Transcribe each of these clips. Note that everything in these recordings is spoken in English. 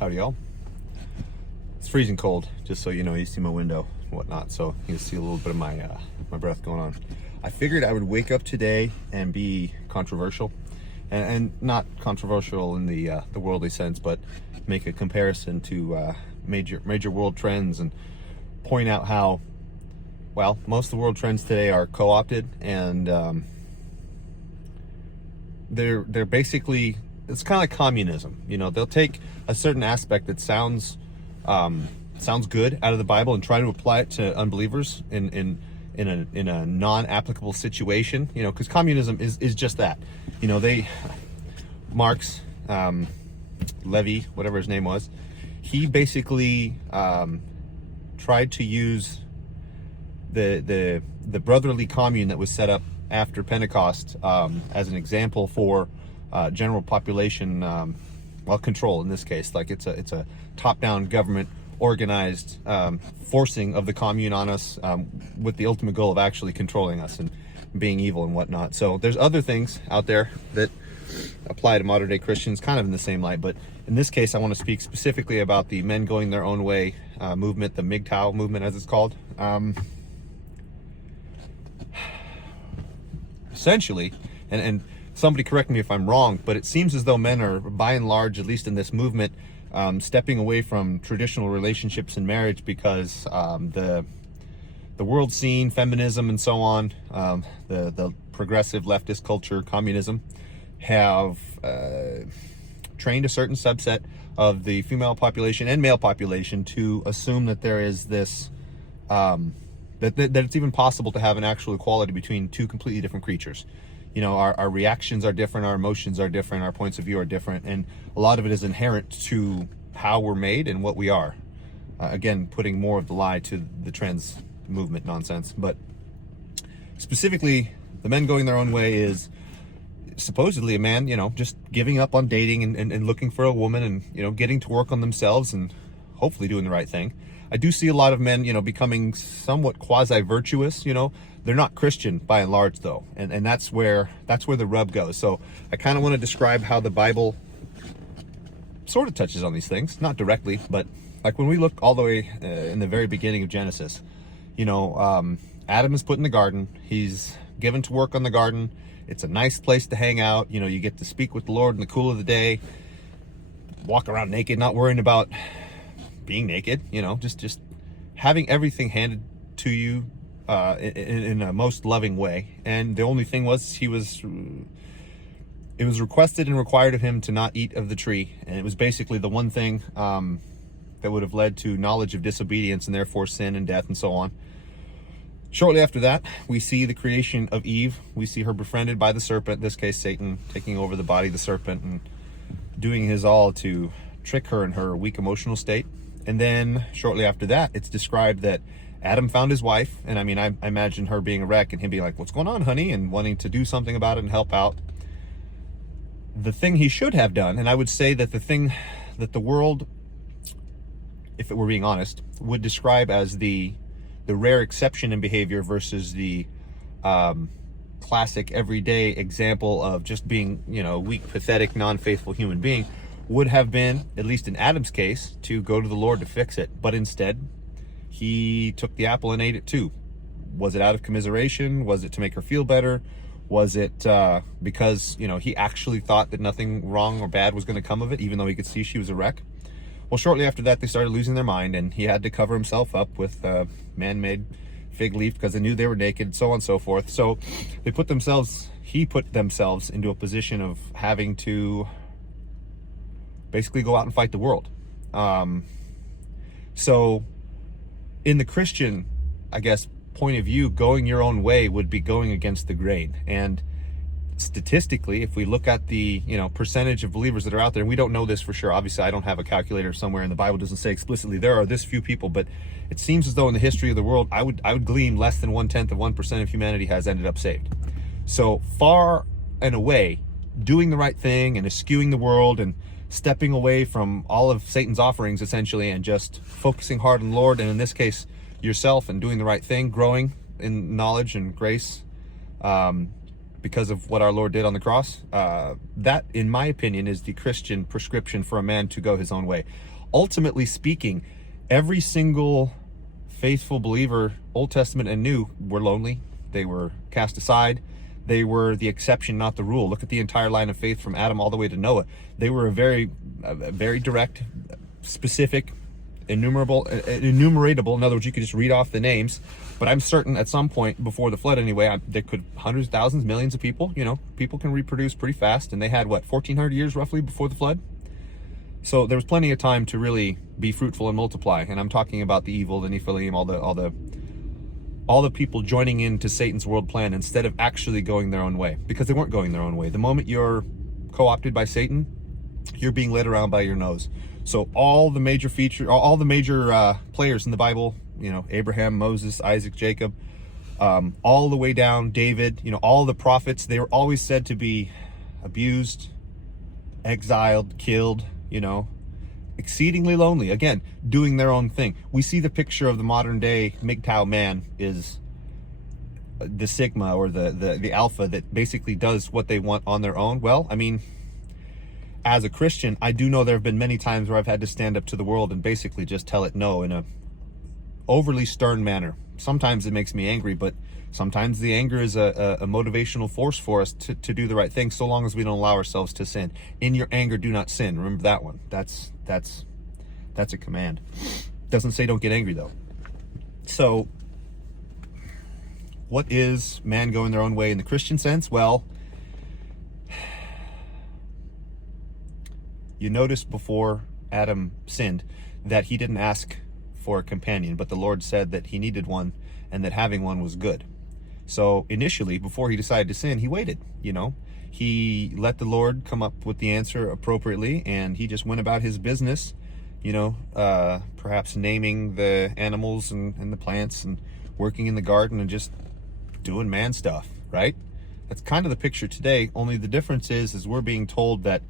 Howdy, y'all. It's freezing cold, just so you know. You see my window and whatnot, so you can see a little bit of my my breath going on. I figured I would wake up today and be controversial, and not controversial in the worldly sense, but make a comparison to major world trends and point out how, well, most of the world trends today are co-opted, and they're basically, it's kind of like communism. You know, they'll take a certain aspect that sounds good out of the Bible and try to apply it to unbelievers in a non-applicable situation. You know, because communism is just that. You know, Marx, Levy, whatever his name was, he basically tried to use the brotherly commune that was set up after Pentecost as an example for general population control. In this case, like it's a top-down government organized forcing of the commune on us, with the ultimate goal of actually controlling us and being evil and whatnot. So there's other things out there that apply to modern day Christians kind of in the same light, but in this case I want to speak specifically about the men going their own way movement, the MGTOW movement as it's called. Essentially, and somebody correct me if I'm wrong, but it seems as though men are, by and large, at least in this movement, stepping away from traditional relationships and marriage because the world scene, feminism, and so on, the progressive leftist culture, communism, have trained a certain subset of the female population and male population to assume that there is this that it's even possible to have an actual equality between two completely different creatures. You know, our reactions are different, our emotions are different, our points of view are different, and a lot of it is inherent to how we're made and what we are. Again, putting more of the lie to the trans movement nonsense. But specifically, the men going their own way is supposedly a man, you know, just giving up on dating and looking for a woman and, you know, getting to work on themselves and hopefully doing the right thing. I do see a lot of men, you know, becoming somewhat quasi-virtuous. You know, they're not Christian by and large, though, and that's where the rub goes. So I kind of want to describe how the Bible sort of touches on these things, not directly, but like when we look all the way in the very beginning of Genesis, you know, Adam is put in the garden. He's given to work on the garden. It's a nice place to hang out. You know, you get to speak with the Lord in the cool of the day, walk around naked, not worrying about being naked, you know, just having everything handed to you in a most loving way. And the only thing was, it was requested and required of him to not eat of the tree, and it was basically the one thing that would have led to knowledge of disobedience and therefore sin and death and so on. Shortly after that, we see the creation of Eve. We see her befriended by the serpent, in this case Satan, taking over the body of the serpent and doing his all to trick her in her weak emotional state. And then shortly after that, it's described that Adam found his wife, and I mean, I imagine her being a wreck and him being like, "What's going on, honey?" and wanting to do something about it and help out. The thing he should have done, and I would say that the thing that the world, if it were being honest, would describe as the rare exception in behavior versus the classic everyday example of just being, you know, weak, pathetic, non-faithful human being, would have been, at least in Adam's case, to go to the Lord to fix it. But instead, he took the apple and ate it too. Was it out of commiseration? Was it to make her feel better? Was it because, you know, he actually thought that nothing wrong or bad was going to come of it, even though he could see she was a wreck? Well, shortly after that, they started losing their mind, and he had to cover himself up with man-made fig leaf because they knew they were naked, so on and so forth. So he put themselves into a position of having to basically go out and fight the world. So in the Christian, I guess, point of view, going your own way would be going against the grain. And statistically, if we look at the, you know, percentage of believers that are out there, and we don't know this for sure, obviously I don't have a calculator somewhere, and the Bible doesn't say explicitly there are this few people, but it seems as though in the history of the world, I would glean less than 1/10 of humanity has ended up saved. So far and away, doing the right thing and eschewing the world and stepping away from all of Satan's offerings, essentially, and just focusing hard on the Lord, and in this case yourself, and doing the right thing, growing in knowledge and grace, because of what our Lord did on the cross. That, in my opinion, is the Christian prescription for a man to go his own way. Ultimately speaking, every single faithful believer, Old Testament and New, were lonely. They were cast aside. They were the exception, not the rule. Look at the entire line of faith from Adam all the way to Noah. They were a very direct, specific, enumeratable. In other words, you could just read off the names. But I'm certain at some point before the flood, anyway, there could hundreds, thousands, millions of people. People can reproduce pretty fast, and they had 1,400 years roughly before the flood. So there was plenty of time to really be fruitful and multiply. And I'm talking about the evil, the Nephilim, all the people joining into Satan's world plan instead of actually going their own way, because they weren't going their own way. The moment you're co-opted by Satan, you're being led around by your nose. So all the major players in the Bible, Abraham, Moses, Isaac, Jacob, all the way down, David, all the prophets, they were always said to be abused, exiled, killed, exceedingly lonely, again, doing their own thing. We see the picture of the modern day MGTOW man is the Sigma or the Alpha that basically does what they want on their own. Well, I mean, as a Christian, I do know there have been many times where I've had to stand up to the world and basically just tell it no in a overly stern manner. Sometimes it makes me angry, but sometimes the anger is a motivational force for us to do the right thing, so long as we don't allow ourselves to sin. In your anger, do not sin. Remember that one. That's a command. Doesn't say don't get angry, though. So, what is man going their own way in the Christian sense? Well, you notice before Adam sinned that he didn't ask for a companion, but the Lord said that he needed one and that having one was good. So initially, before he decided to sin, he waited. He let the Lord come up with the answer appropriately, and he just went about his business, perhaps naming the animals and the plants and working in the garden and just doing man stuff, right? That's kind of the picture today, only the difference is we're being told that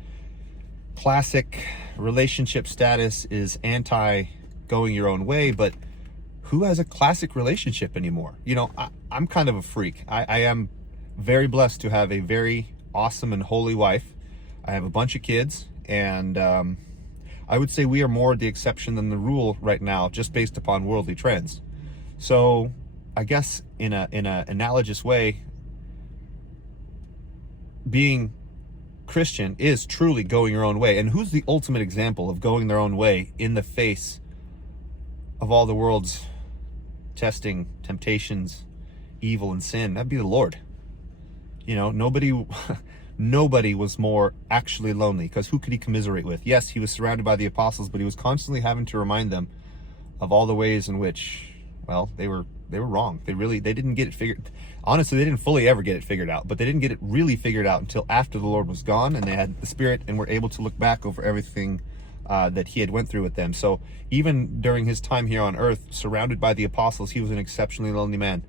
classic relationship status is anti going your own way, but who has a classic relationship anymore? I'm kind of a freak. I am very blessed to have a very awesome and holy wife. I have a bunch of kids, and I would say we are more the exception than the rule right now, just based upon worldly trends. So I guess in a analogous way, being Christian is truly going your own way. And who's the ultimate example of going their own way in the face of all the world's testing, temptations, evil, and sin? That'd be the Lord. Nobody was more actually lonely, because who could he commiserate with? Yes, he was surrounded by the apostles, but he was constantly having to remind them of all the ways in which, they were wrong. They didn't get it figured. Honestly, they didn't fully ever get it figured out, but they didn't get it really figured out until after the Lord was gone and they had the Spirit and were able to look back over everything that he had went through with them. So even during his time here on earth, surrounded by the apostles, he was an exceptionally lonely man.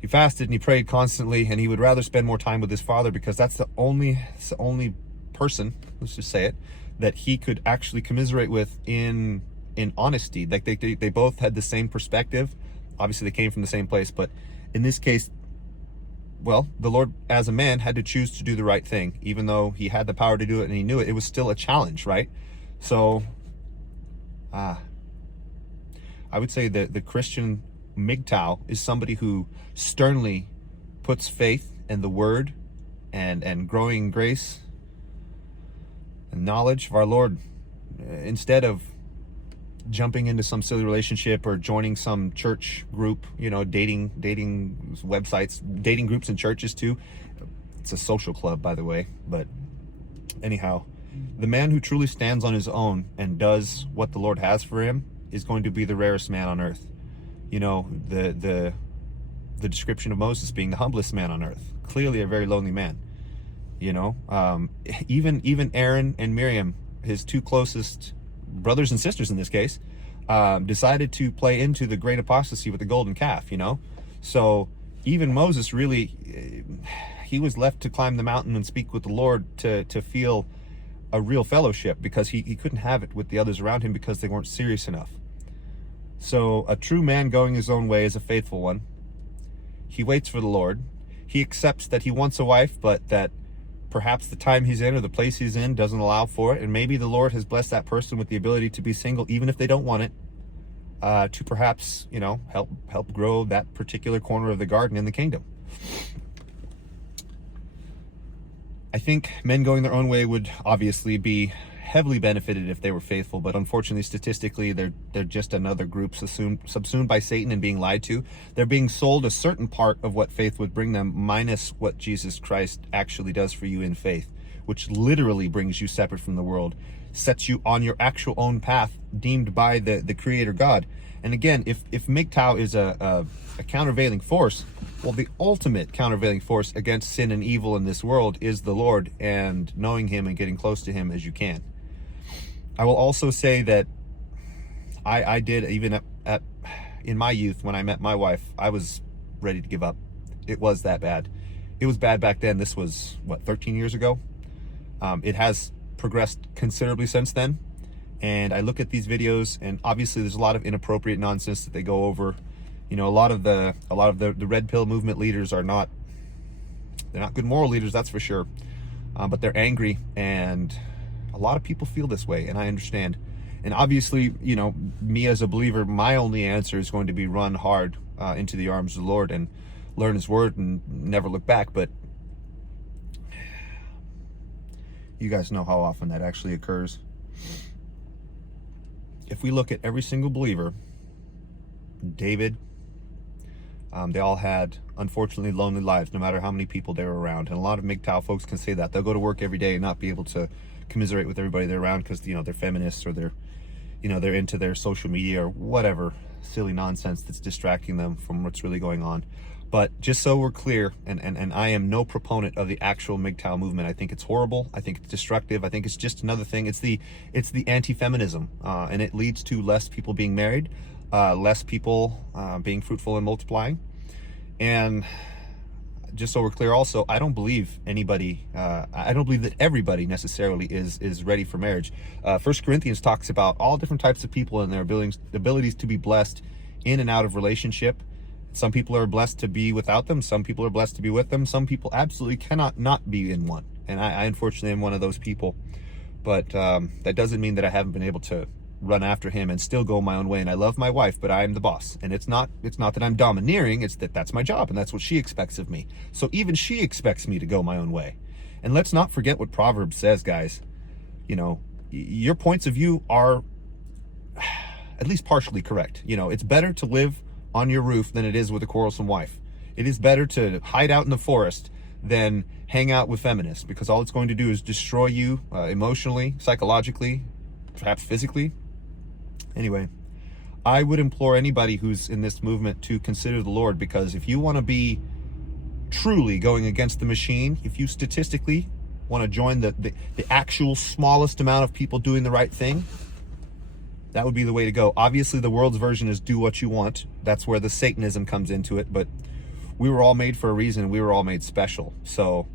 He fasted and he prayed constantly, and he would rather spend more time with his Father, because that's the only person, let's just say it, that he could actually commiserate with in honesty. Like they both had the same perspective. Obviously they came from the same place, but in this case, the Lord as a man had to choose to do the right thing. Even though he had the power to do it and he knew it, it was still a challenge, right? So I would say that the Christian MGTOW is somebody who sternly puts faith in the word and growing grace and knowledge of our Lord, instead of jumping into some silly relationship or joining some church group, dating websites, dating groups in churches too. It's a social club, by the way. But anyhow, the man who truly stands on his own and does what the Lord has for him is going to be the rarest man on earth. The description of Moses being the humblest man on earth, clearly a very lonely man. Even Aaron and Miriam, his two closest brothers and sisters in this case, decided to play into the great apostasy with the golden calf. So even Moses, really, he was left to climb the mountain and speak with the Lord to feel a real fellowship, because he couldn't have it with the others around him because they weren't serious enough. So a true man going his own way is a faithful one. He waits for the Lord. he accepts that he wants a wife, but that perhaps the time he's in or the place he's in doesn't allow for it. And maybe the Lord has blessed that person with the ability to be single, even if they don't want it, to perhaps, you know, help grow that particular corner of the garden in the kingdom. I think men going their own way would obviously be heavily benefited if they were faithful, but unfortunately, statistically, they're just another group subsumed by Satan and being lied to. They're being sold a certain part of what faith would bring them, minus what Jesus Christ actually does for you in faith, which literally brings you separate from the world, sets you on your actual own path deemed by the Creator God. And again, if MGTOW is a countervailing force, well, the ultimate countervailing force against sin and evil in this world is the Lord, and knowing him and getting close to him as you can. I will also say that I did, even in my youth, when I met my wife, I was ready to give up. It was that bad. It was bad back then. This was, what, 13 years ago? It has progressed considerably since then. And I look at these videos, and obviously there's a lot of inappropriate nonsense that they go over. You know, a lot of the red pill movement leaders are not, they're not good moral leaders, that's for sure. But they're angry, and a lot of people feel this way, and I understand. And obviously, you know, me as a believer, my only answer is going to be run hard into the arms of the Lord and learn his word and never look back. But you guys know how often that actually occurs. If we look at every single believer, David, they all had, unfortunately, lonely lives, no matter how many people they were around. And a lot of MGTOW folks can say that. They'll go to work every day and not be able to commiserate with everybody they're around because, you know, they're feminists, or they're, you know, they're into their social media or whatever silly nonsense that's distracting them from what's really going on. But just so we're clear, and I am no proponent of the actual MGTOW movement. I think it's horrible. I think it's destructive. I think it's just another thing. It's the anti-feminism, and it leads to less people being married, less people being fruitful and multiplying. And just so we're clear also, I don't believe anybody, I don't believe that everybody necessarily is ready for marriage. 1 Corinthians talks about all different types of people and their abilities to be blessed in and out of relationship. Some people are blessed to be without them. Some people are blessed to be with them. Some people absolutely cannot not be in one. And I unfortunately am one of those people. But that doesn't mean that I haven't been able to run after him and still go my own way. And I love my wife, but I am the boss. And it's not that I'm domineering. It's that that's my job, and that's what she expects of me. So even she expects me to go my own way. And let's not forget what Proverbs says, guys. You know, your points of view are at least partially correct. You know, it's better to live on your roof than it is with a quarrelsome wife. It is better to hide out in the forest than hang out with feminists, because all it's going to do is destroy you emotionally, psychologically, perhaps physically. Anyway, I would implore anybody who's in this movement to consider the Lord, because if you want to be truly going against the machine, if you statistically want to join the actual smallest amount of people doing the right thing, that would be the way to go. Obviously, the world's version is do what you want. That's where the Satanism comes into it. But we were all made for a reason. We were all made special. So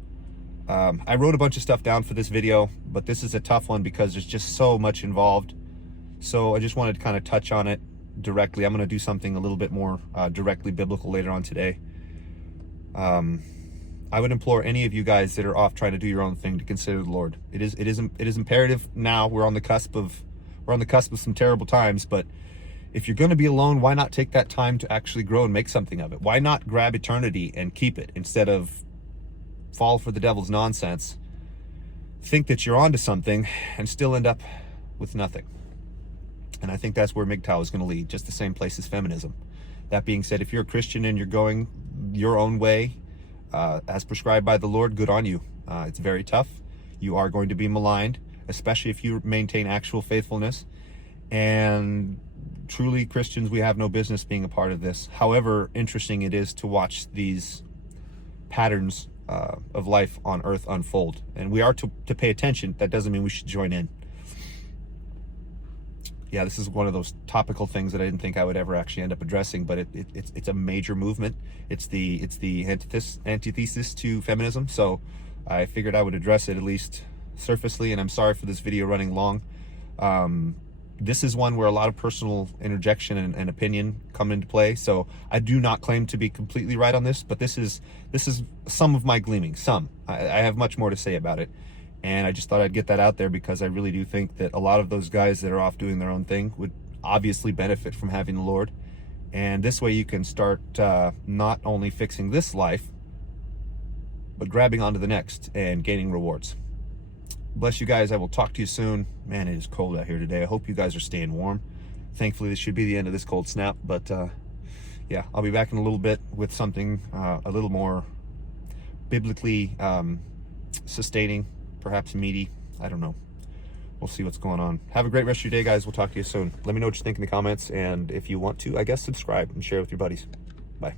I wrote a bunch of stuff down for this video, but this is a tough one because there's just so much involved. So I just wanted to kind of touch on it directly. I'm going to do something a little bit more directly biblical later on today. I would implore any of you guys that are off trying to do your own thing to consider the Lord. It is imperative now. We're on the cusp of some terrible times, but if you're going to be alone, why not take that time to actually grow and make something of it? Why not grab eternity and keep it instead of fall for the devil's nonsense, think that you're onto something, and still end up with nothing? And I think that's where MGTOW is going to lead, just the same place as feminism. That being said, if you're a Christian and you're going your own way, as prescribed by the Lord, good on you. It's very tough. You are going to be maligned, especially if you maintain actual faithfulness. And truly, Christians, we have no business being a part of this. However interesting it is to watch these patterns of life on earth unfold. And we are to pay attention. That doesn't mean we should join in. Yeah, this is one of those topical things that I didn't think I would ever actually end up addressing, but it's a major movement. It's the antithesis to feminism. So I figured I would address it at least surfacely, and I'm sorry for this video running long. This is one where a lot of personal interjection and opinion come into play. So I do not claim to be completely right on this, but this is some of my gleanings. I have much more to say about it, and I just thought I'd get that out there because I really do think that a lot of those guys that are off doing their own thing would obviously benefit from having the Lord. And this way you can start not only fixing this life, but grabbing onto the next and gaining rewards. Bless you guys. I will talk to you soon. Man, it is cold out here today. I hope you guys are staying warm. Thankfully, this should be the end of this cold snap. But yeah, I'll be back in a little bit with something a little more biblically sustaining, perhaps meaty. I don't know. We'll see what's going on. Have a great rest of your day, guys. We'll talk to you soon. Let me know what you think in the comments. And if you want to, I guess, subscribe and share with your buddies. Bye.